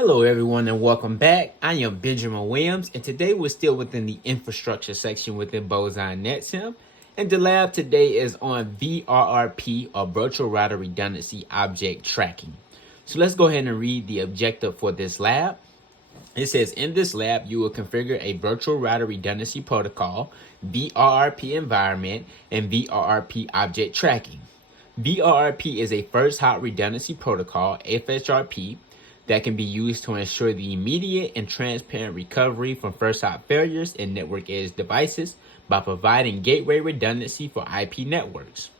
Hello everyone and welcome back. I am Benjamin Williams and today we're still within the infrastructure section within Boson NetSim. And the lab today is on VRRP or Virtual Router Redundancy Object Tracking. So let's go ahead and read the objective for this lab. It says in this lab you will configure a Virtual Router Redundancy Protocol, VRRP environment, and VRRP object tracking. VRRP is a first hop redundancy protocol, FHRP, that can be used to ensure the immediate and transparent recovery from first hop failures in network edge devices by providing gateway redundancy for IP networks.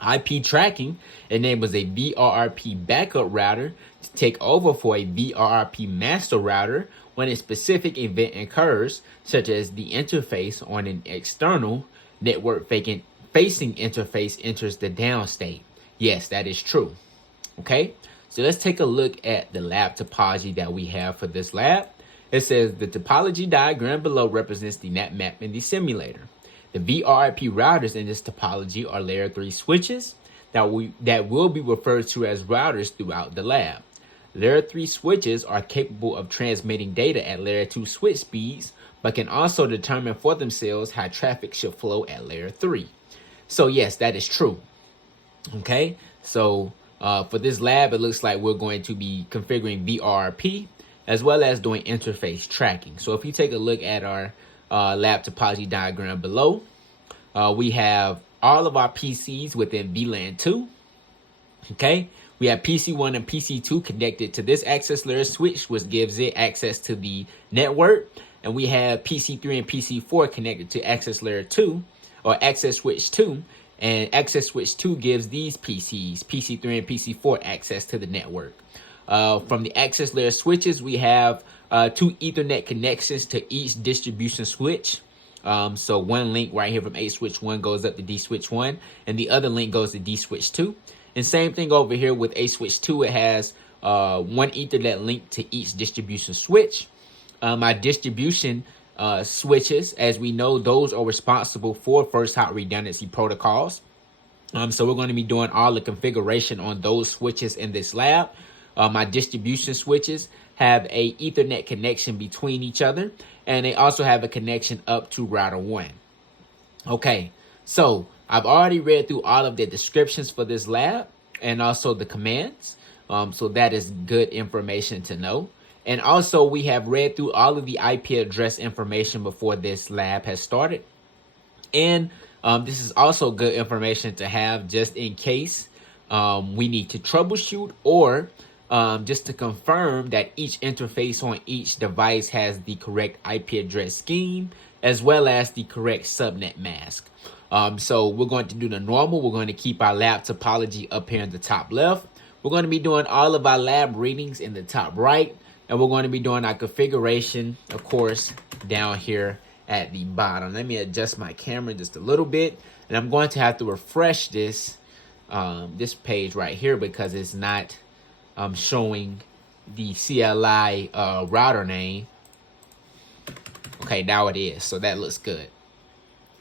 IP tracking enables a VRRP backup router to take over for a VRRP master router when a specific event occurs, such as the interface on an external network facing interface enters the down state. Yes, that is true. Okay. So let's take a look at the lab topology that we have for this lab. It says the topology diagram below represents the net map in the simulator. The VRRP routers in this topology are layer 3 switches that will be referred to as routers throughout the lab. Layer 3 switches are capable of transmitting data at layer 2 switch speeds, but can also determine for themselves how traffic should flow at layer 3. So yes, that is true. Okay, so for this lab, it looks like we're going to be configuring VRRP as well as doing interface tracking. So if you take a look at our lab topology diagram below, we have all of our PCs within VLAN 2. Okay, we have PC1 and PC2 connected to this access layer switch, which gives it access to the network. And we have PC3 and PC4 connected to access layer 2 or access switch 2. And access switch 2 gives these PCs, PC3 and PC4, access to the network. From the access layer switches, we have 2 Ethernet connections to each distribution switch. So one link right here from A switch 1 goes up to D switch 1, and the other link goes to D switch 2. And same thing over here with A switch 2, it has 1 Ethernet link to each distribution switch. My distribution switches, as we know, those are responsible for first hop redundancy protocols. So we're going to be doing all the configuration on those switches in this lab. My distribution switches have a Ethernet connection between each other, and they also have a connection up to router 1. Okay, so I've already read through all of the descriptions for this lab and also the commands. So that is good information to know. And also, we have read through all of the IP address information before this lab has started. And this is also good information to have just in case we need to troubleshoot or just to confirm that each interface on each device has the correct IP address scheme as well as the correct subnet mask. So we're going to do the normal. We're going to keep our lab topology up here in the top left. We're going to be doing all of our lab readings in the top right. And we're going to be doing our configuration, of course, down here at the bottom. Let me adjust my camera just a little bit. And I'm going to have to refresh this this page right here because it's not showing the CLI router name. Okay, now it is. So that looks good.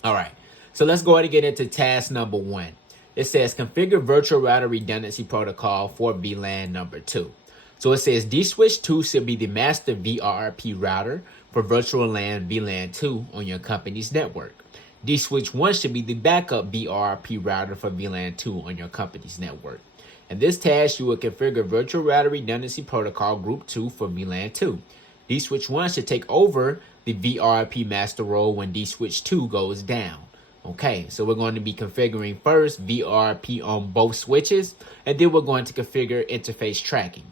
All right. So let's go ahead and get into task number 1. It says configure virtual router redundancy protocol for VLAN number 2. So it says D-Switch 2 should be the master VRRP router for virtual LAN VLAN 2 on your company's network. D-Switch 1 should be the backup VRRP router for VLAN 2 on your company's network. In this task, you will configure virtual router redundancy protocol group 2 for VLAN 2. D-Switch 1 should take over the VRRP master role when D-Switch 2 goes down. Okay, so we're going to be configuring first VRRP on both switches, and then we're going to configure interface tracking.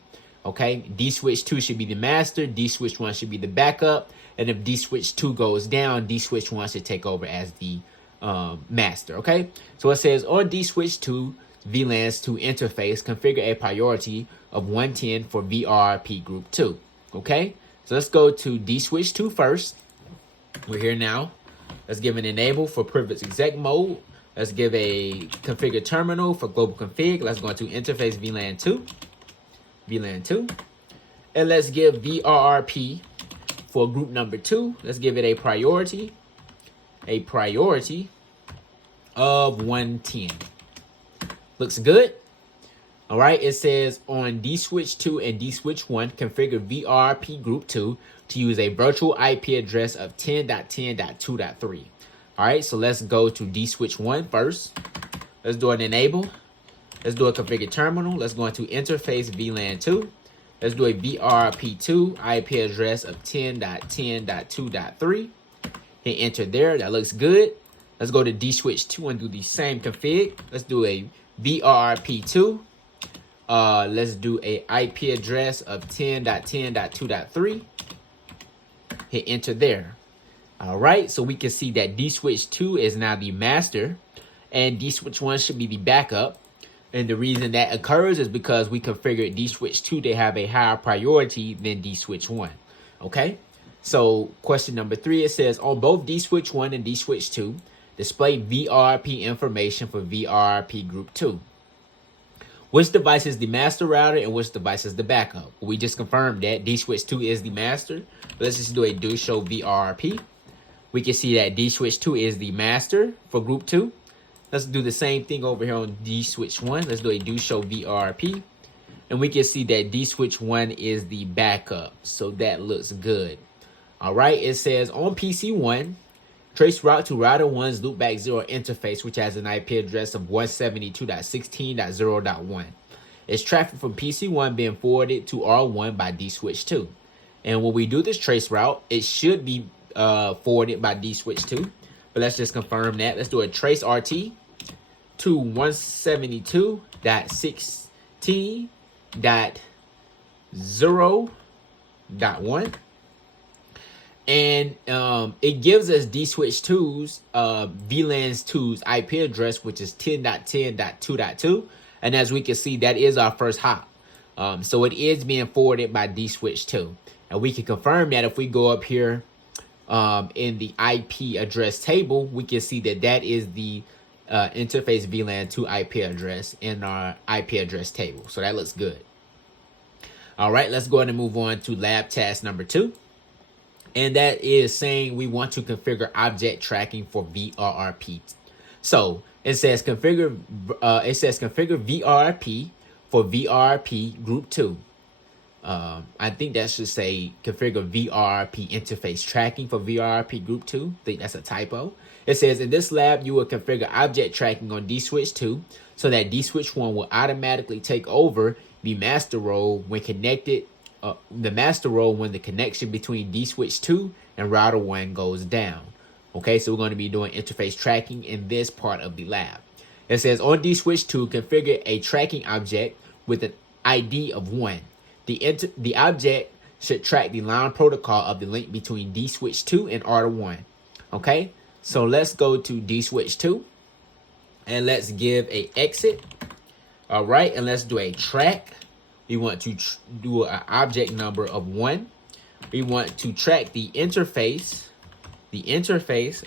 Okay, D-Switch 2 should be the master, D-Switch 1 should be the backup, and if D-Switch 2 goes down, D-Switch 1 should take over as the master, okay? So it says on D-Switch 2 VLANs 2 interface, configure a priority of 110 for VRRP group 2, okay? So let's go to D-Switch 2 first. We're here now. Let's give an enable for privilege exec mode. Let's give a configure terminal for global config. Let's go to interface VLAN 2. VLAN 2, and let's give VRRP for group number 2. Let's give it a priority of 110. Looks good. All right, it says on D switch 2 and D switch 1, configure VRRP group 2 to use a virtual IP address of 10.10.2.3. All right, so let's go to D switch 1 first. Let's do an enable. Let's do a configure terminal. Let's go into interface VLAN 2. Let's do a VRRP2 IP address of 10.10.2.3. Hit enter there. That looks good. Let's go to D switch 2 and do the same config. Let's do a VRRP2. Let's do a IP address of 10.10.2.3. Hit enter there. All right, so we can see that D switch 2 is now the master and D switch 1 should be the backup. And the reason that occurs is because we configured D switch 2 to have a higher priority than D switch 1. Okay, so question number 3, it says on both D switch 1 and D switch 2, display VRRP information for VRRP group 2. Which device is the master router and which device is the backup? We just confirmed that D switch 2 is the master. Let's just do a do show VRRP. We can see that D switch 2 is the master for group 2. Let's do the same thing over here on D switch 1. Let's do a do show VRRP. And we can see that D switch 1 is the backup. So that looks good. All right, it says on PC 1, trace route to router 1's loopback 0 interface, which has an IP address of 172.16.0.1. It's traffic from PC 1 being forwarded to R1 by D switch 2. And when we do this trace route, it should be forwarded by D switch 2. But let's just confirm that. Let's do a trace RT to 172.16.0.1. And it gives us D switch 2's VLAN's 2's IP address, which is 10.10.2.2. And as we can see, that is our first hop. So it is being forwarded by D switch 2. And we can confirm that if we go up here in the IP address table, we can see that that is the interface VLAN 2 IP address in our IP address table. So that looks good. All right, let's go ahead and move on to lab task number 2. And that is saying we want to configure object tracking for VRRP. So it says configure VRRP for VRRP group 2. I think that should say configure VRRP interface tracking for VRRP group 2. I think that's a typo. It says in this lab, you will configure object tracking on D switch 2 so that D switch 1 will automatically take over the master role when connected. The master role when the connection between D switch 2 and router 1 goes down. Okay, so we're going to be doing interface tracking in this part of the lab. It says on D switch 2, configure a tracking object with an ID of 1. The object should track the line protocol of the link between D switch 2 and R1. Okay, so let's go to D switch 2 and let's give a exit. All right, and let's do a track. We want to do an object number of 1. We want to track the interface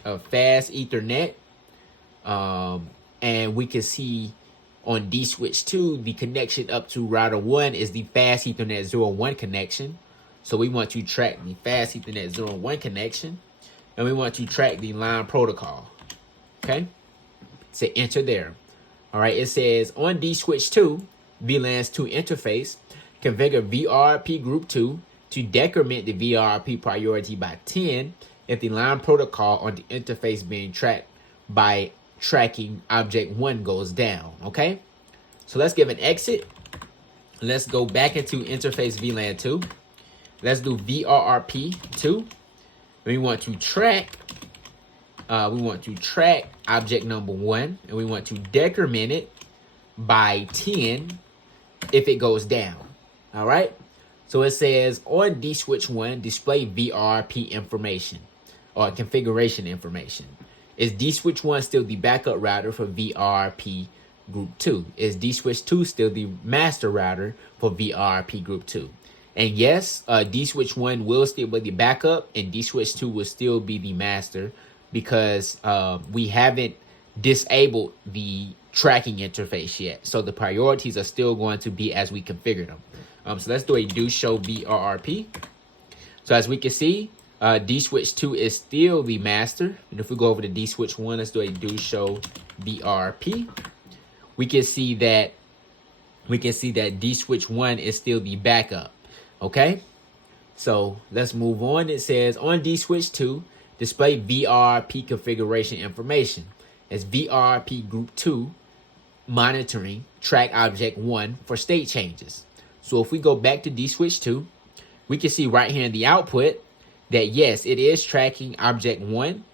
of fast Ethernet. And we can see on D switch 2, the connection up to router 1 is the fast Ethernet 0.1 connection. So we want to track the fast Ethernet 0.1 connection. And we want to track the line protocol. Okay, so enter there. All right, it says on D switch 2, VLAN's 2 interface, configure VRRP group 2 to decrement the VRRP priority by 10 if the line protocol on the interface being tracked by tracking object 1 goes down. Okay, so let's give an exit. Let's go back into interface VLAN 2. Let's do VRRP 2. We want to track object number 1, and we want to decrement it by 10 if it goes down. All right, so it says on D switch 1, display VRRP information or configuration information. Is D switch 1 still the backup router for VRRP group 2? Is D switch 2 still the master router for VRRP group 2? And yes, D switch 1 will still be the backup, and D switch 2 will still be the master because we haven't disabled the tracking interface yet. So the priorities are still going to be as we configure them. So let's do a do show VRRP. So as we can see, D switch 2 is still the master. And if we go over to D switch 1, let's do a do show VRRP. We can see that we can see that D switch 1 is still the backup. Okay, so let's move on. It says on D switch 2, display VRRP configuration information. As VRRP group 2 monitoring track object 1 for state changes. So if we go back to D switch 2, we can see right here in the output that yes, it is tracking object 1.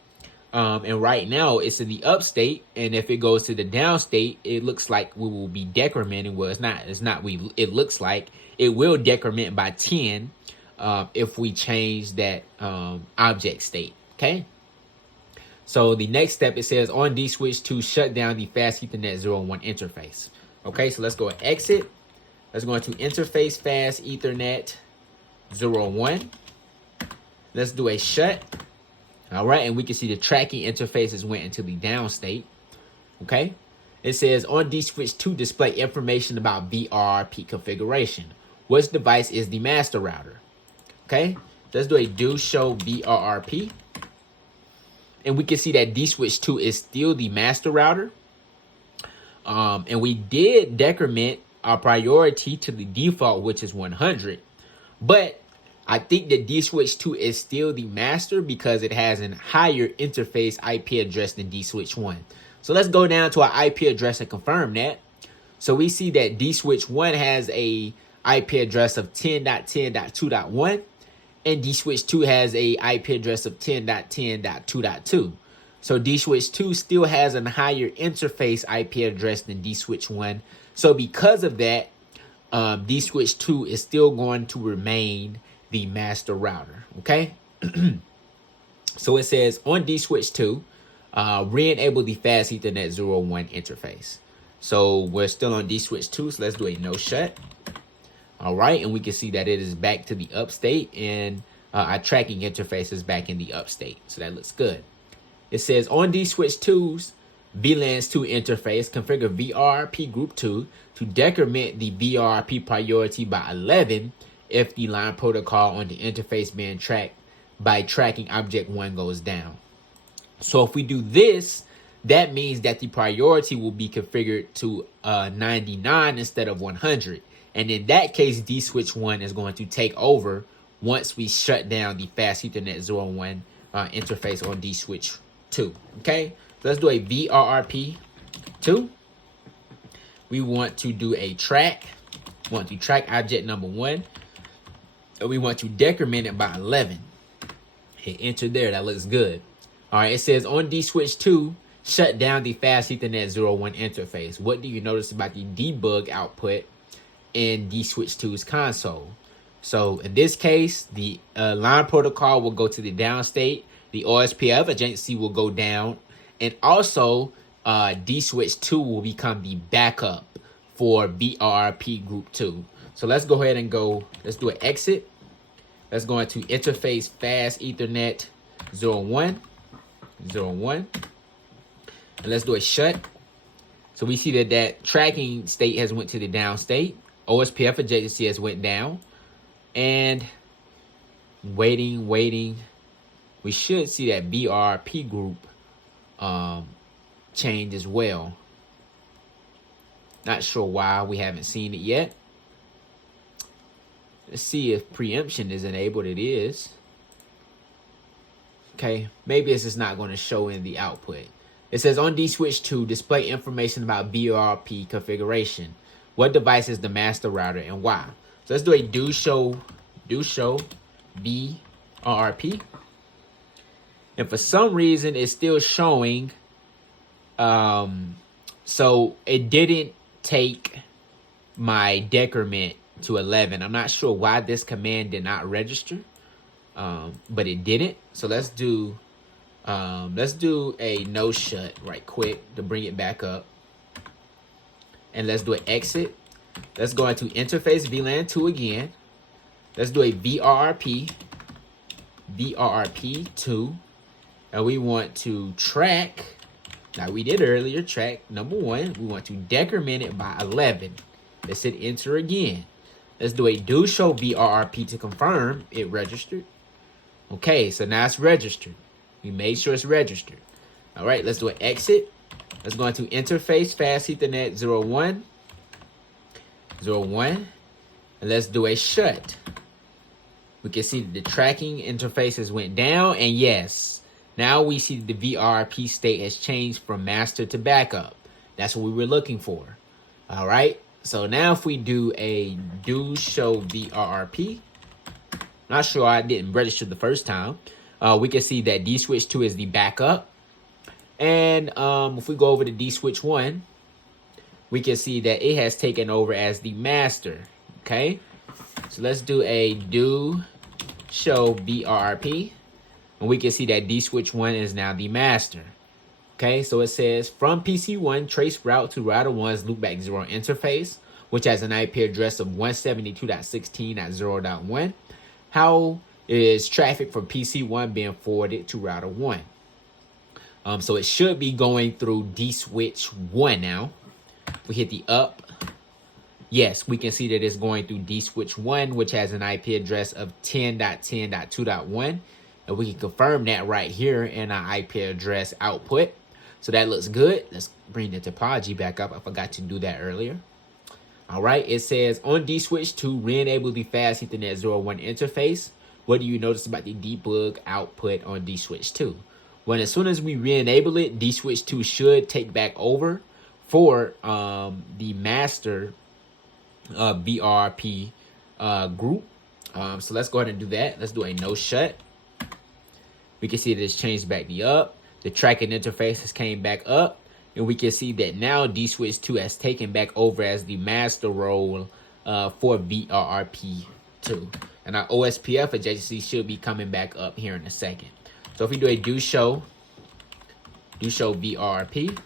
And right now it's in the up state, and if it goes to the down state, it looks like we will be decrementing. Well, it looks like it will decrement by 10 if we change that object state. Okay, so the next step, it says on D switch 2, shut down the fast Ethernet 01 interface. Okay, so let's go and exit. Let's go into interface fast Ethernet 01. Let's do a shut. All right, and we can see the tracking interfaces went into the down state. Okay, it says on D switch 2, display information about VRRP configuration. Which device is the master router? Okay, let's do a do show VRRP. And we can see that D switch 2 is still the master router. And we did decrement our priority to the default, which is 100. But I think that D switch 2 is still the master because it has a higher interface IP address than D switch 1. So let's go down to our IP address and confirm that. So we see that D switch 1 has a IP address of 10.10.2.1, and D switch 2 has a IP address of 10.10.2.2. So D switch 2 still has a higher interface IP address than D switch 1. So because of that, D switch 2 is still going to remain the master router. Okay. So it says on D switch 2, re-enable the fast Ethernet 01 interface. So we're still on D switch 2, so let's do a no shut. All right, and we can see that it is back to the up state, and our tracking interface is back in the up state. So that looks good. It says on D switch 2's VLANs 2 interface, configure VRRP group 2 to decrement the VRRP priority by 11 if the line protocol on the interface being tracked by tracking object 1 goes down. So if we do this, that means that the priority will be configured to 99 instead of 100. And in that case, D switch 1 is going to take over once we shut down the fast Ethernet 01 interface on D switch 2. Okay, let's do a VRRP 2. We want to do a track. We want to track object number 1. And we want to decrement it by 11. Hit enter there. That looks good. All right, it says on D switch 2, shut down the fast Ethernet 01 interface. What do you notice about the debug output in D switch 2's console? So in this case, the line protocol will go to the down state. The OSPF agency will go down. And also, D switch 2 will become the backup for VRRP group 2. So let's go ahead and let's do an exit. Let's go into interface fast Ethernet 01. And let's do a shut. So we see that tracking state has went to the down state. OSPF adjacency has went down. And waiting. We should see that VRRP group change as well. Not sure why we haven't seen it yet. Let's see if preemption is enabled. It is. Okay, maybe it's just not going to show in the output. It says on D switch 2, display information about VRRP configuration. What device is the master router and why? So let's do a do show VRRP. And for some reason, it's still showing. So it didn't take my decrement to 11. I'm not sure why this command did not register, but it didn't. So let's do a no shut right quick to bring it back up, and let's do an exit. Let's go into interface VLAN 2 again. Let's do a VRRP 2, and we want to track. Now we did earlier track number 1. We want to decrement it by 11. Let's hit enter again. Let's do a do show VRRP to confirm it registered. Okay, so now it's registered. We made sure it's registered. All right, let's do an exit. Let's go into interface fast Ethernet 01. 01. And let's do a shut. We can see that the tracking interfaces went down, and yes, now we see the VRRP state has changed from master to backup. That's what we were looking for. All right, so now if we do a do show VRRP, not sure I didn't register the first time, we can see that D switch 2 is the backup. And if we go over to D switch 1, we can see that it has taken over as the master. Okay, so let's do a do show VRRP, and we can see that D switch 1 is now the master. Okay, so it says from PC1 trace route to router 1's loopback 0 interface, which has an IP address of 172.16.0.1. How is traffic from PC1 being forwarded to router 1? So it should be going through D switch 1 now. We hit the up. Yes, we can see that it's going through D switch 1, which has an IP address of 10.10.2.1. And we can confirm that right here in our IP address output. So that looks good. Let's bring the topology back up. I forgot to do that earlier. All right, it says on D switch 2, re-enable the fast Ethernet 01 interface. What do you notice about the debug output on D switch 2? When as soon as we re-enable it, D switch 2 should take back over for the master VRRP group. So let's go ahead and do that. Let's do a no shut. We can see that it's changed back the up. The tracking interface has came back up. And we can see that now D switch 2 has taken back over as the master role for VRRP2. And our OSPF adjacency should be coming back up here in a second. So if we do a do show VRRP,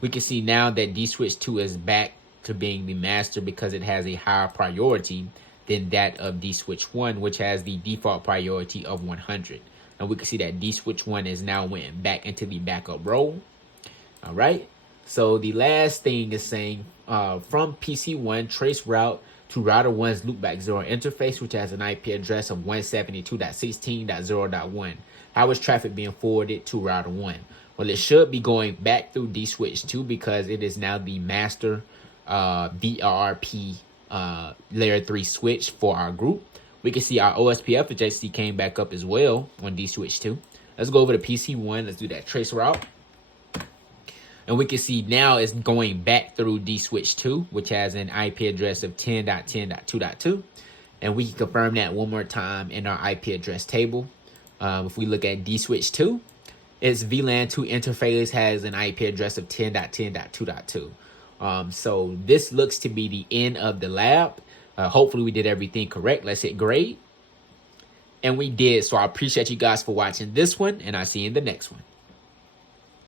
we can see now that D switch 2 is back to being the master because it has a higher priority than that of D switch 1, which has the default priority of 100. And we can see that D switch 1 is now went back into the backup role. All right. So the last thing is saying from PC1 trace route to router 1's loopback 0 interface, which has an IP address of 172.16.0.1. How is traffic being forwarded to router 1? Well, it should be going back through D switch 2 because it is now the master VRRP layer 3 switch for our group. We can see our OSPF adjacency came back up as well on D switch 2. Let's go over to PC1. Let's do that trace route. And we can see now it's going back through D switch 2, which has an IP address of 10.10.2.2. And we can confirm that one more time in our IP address table. If we look at D switch 2, its VLAN 2 interface has an IP address of 10.10.2.2. So this looks to be the end of the lab. Hopefully we did everything correct. Let's hit grade. And we did. So I appreciate you guys for watching this one, and I'll see you in the next one.